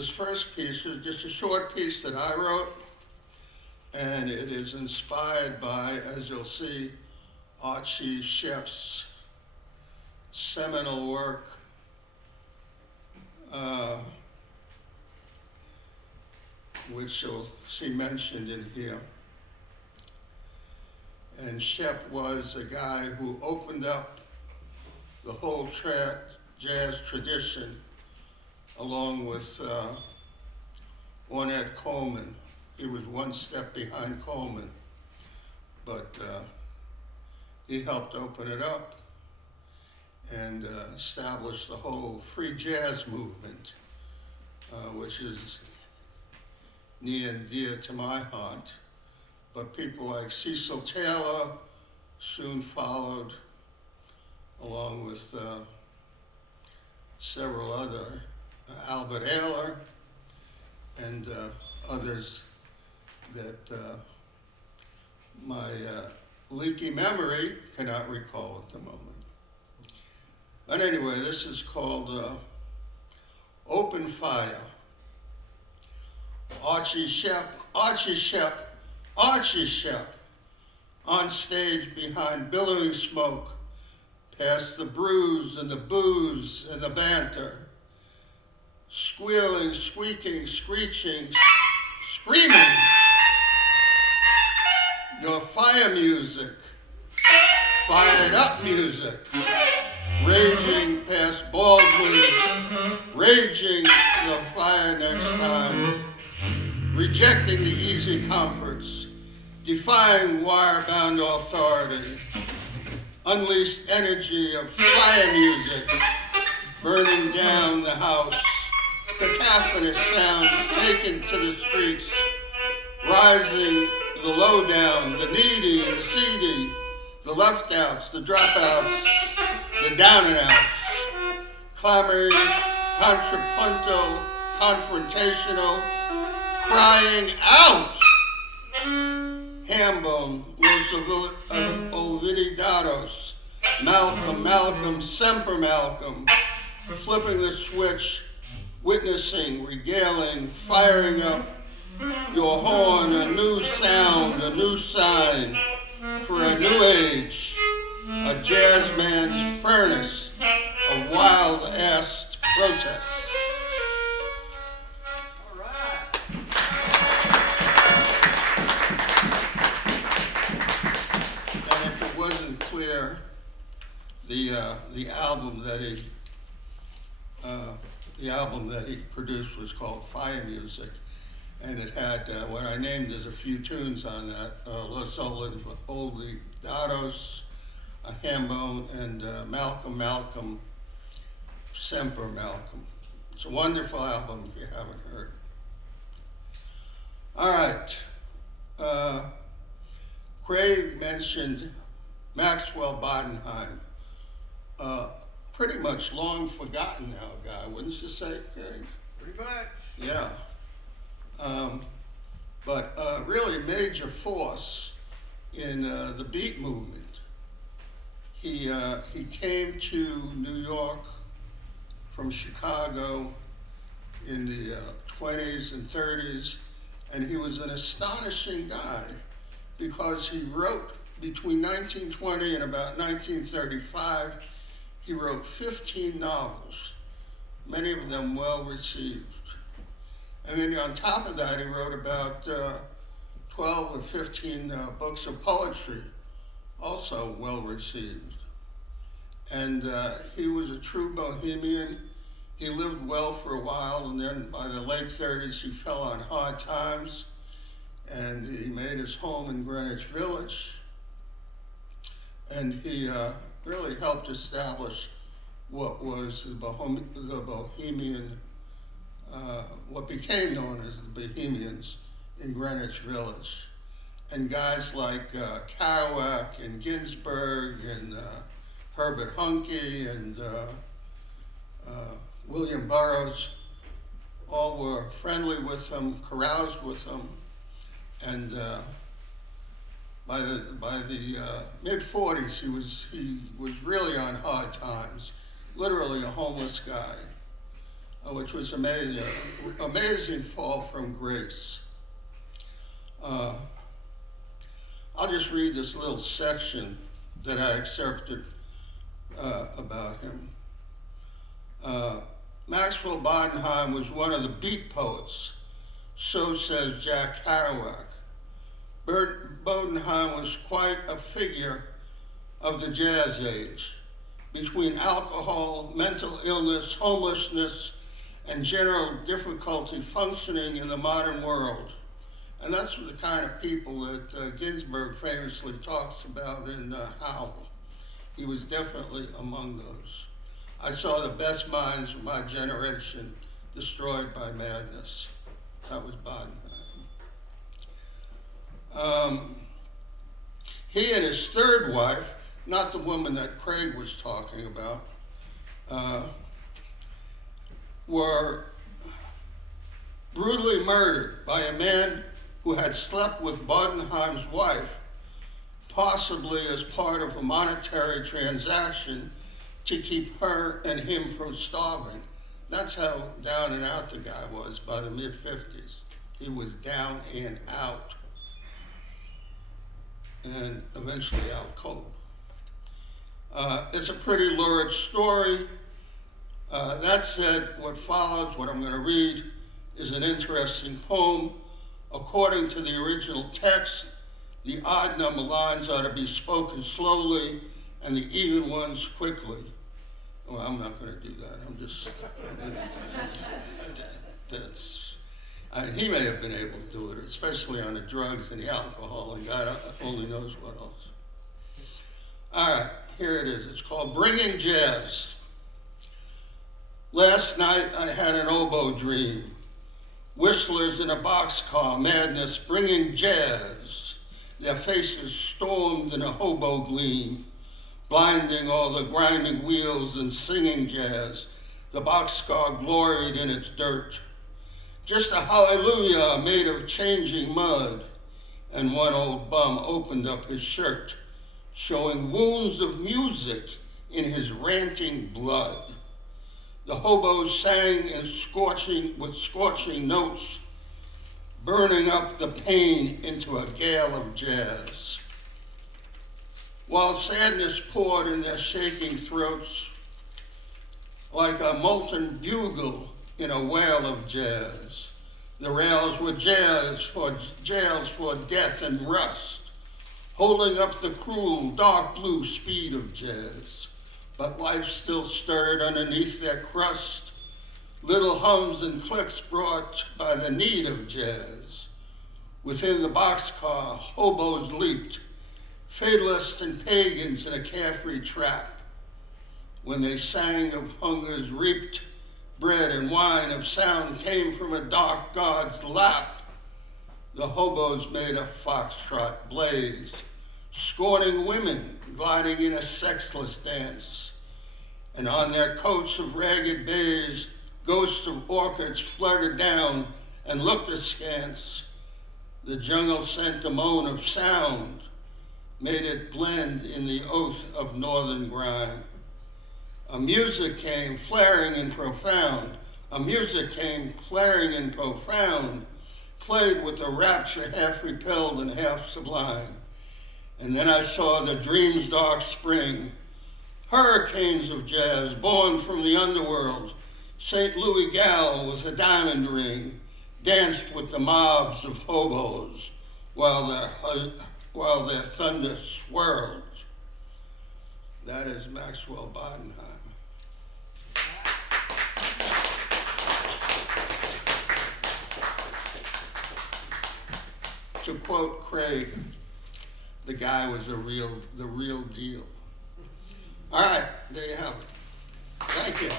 This first piece is just a short piece that I wrote, and it is inspired by, as you'll see, Archie Shepp's seminal work, which you'll see mentioned in here. And Shepp was a guy who opened up the whole jazz tradition along with Ornette Coleman. He was one step behind Coleman, but he helped open it up and establish the whole free jazz movement, which is near and dear to my heart. But people like Cecil Taylor soon followed, along with several other, Albert Ayler, and others that my leaky memory cannot recall at the moment. But anyway, this is called Open Fire. Archie Shepp, Archie Shepp, Archie Shepp, on stage behind billowing smoke, past the brews and the booze and the banter, squealing, squeaking, screeching, screaming, your fire music, fired up music, raging past Baldwin's, raging the fire next time, rejecting the easy comforts, defying wire-bound authority, unleashed energy of fire music, burning down the house, cacophonous sounds taken to the streets, rising the lowdown, the needy, the seedy, the left-outs, the dropouts, the down-and-outs, clamoring, contrapuntal, confrontational, crying out. Hambone, Los Olvidados, Malcolm, Semper Malcolm, flipping the switch, witnessing, regaling, firing up your horn, a new sound, a new sign for a new age, a jazz man's furnace of wild-assed protests. Clear, the album that he produced was called Fire Music, and it had what I named as a few tunes on that: Los Olvidados, Hambone, and Malcolm, Semper Malcolm. It's a wonderful album if you haven't heard. All right, Craig mentioned Maxwell Bodenheim, pretty much long forgotten now guy, wouldn't you say, Craig? Pretty much. Yeah. But really major force in the beat movement. He came to New York from Chicago in the 20s and 30s, and he was an astonishing guy because he wrote between 1920 and about 1935, he wrote 15 novels, many of them well received. And then on top of that, he wrote about 12 or 15 books of poetry, also well received. And he was a true bohemian. He lived well for a while, and then by the late 30s, he fell on hard times, and he made his home in Greenwich Village. And he really helped establish what was the Bohemian, what became known as the Bohemians in Greenwich Village. And guys like Kerouac and Ginsberg and Herbert Huncke and William Burroughs all were friendly with him, caroused with him, and by the mid-40s, he was really on hard times, literally a homeless guy. which was amazing, amazing fall from grace. I'll just read this little section that I excerpted about him. Maxwell Bodenheim was one of the beat poets, so says Jack Kerouac. Bodenheim was quite a figure of the jazz age. Between alcohol, mental illness, homelessness, and general difficulty functioning in the modern world. And that's the kind of people that Ginsberg famously talks about in Howl. He was definitely among those. I saw the best minds of my generation destroyed by madness. That was Bodenheim. He and his third wife, not the woman that Craig was talking about, were brutally murdered by a man who had slept with Bodenheim's wife, possibly as part of a monetary transaction to keep her and him from starving. That's how down and out the guy was by the mid-50s. He was down and out, and eventually out cold. It's a pretty lurid story. That said, what follows, what I'm going to read, is an interesting poem. According to the original text, the odd number lines are to be spoken slowly and the even ones quickly. Well, I'm not going to do that. He may have been able to do it, especially on the drugs and the alcohol, and God only knows what else. All right, here it is. It's called Bringing Jazz. Last night I had an oboe dream. Whistlers in a boxcar, madness, bringing jazz. Their faces stormed in a hobo gleam, blinding all the grinding wheels and singing jazz. The boxcar gloried in its dirt. Just a hallelujah made of changing mud. And one old bum opened up his shirt, showing wounds of music in his ranting blood. The hobos sang with scorching notes, burning up the pain into a gale of jazz. While sadness poured in their shaking throats, like a molten bugle in a wail of jazz. The rails were jails for death and rust, holding up the cruel, dark blue speed of jazz. But life still stirred underneath their crust, little hums and clicks brought by the need of jazz. Within the boxcar, hobos leaped, fatalists and pagans in a carefree trap. When they sang of hunger's reaped, bread and wine of sound came from a dark god's lap. The hobos made a foxtrot blaze, scorning women gliding in a sexless dance. And on their coats of ragged beige, ghosts of orchids fluttered down and looked askance. The jungle sent a moan of sound, made it blend in the oath of northern grime. A music came flaring and profound. A music came flaring and profound, played with a rapture half repelled and half sublime. And then I saw the dream's dark spring, hurricanes of jazz born from the underworld. St. Louis gal with a diamond ring danced with the mobs of hobos while their thunder swirled. That is Maxwell Bodenheim. To quote Craig, the guy was the real deal. All right, there you have it. Thank you.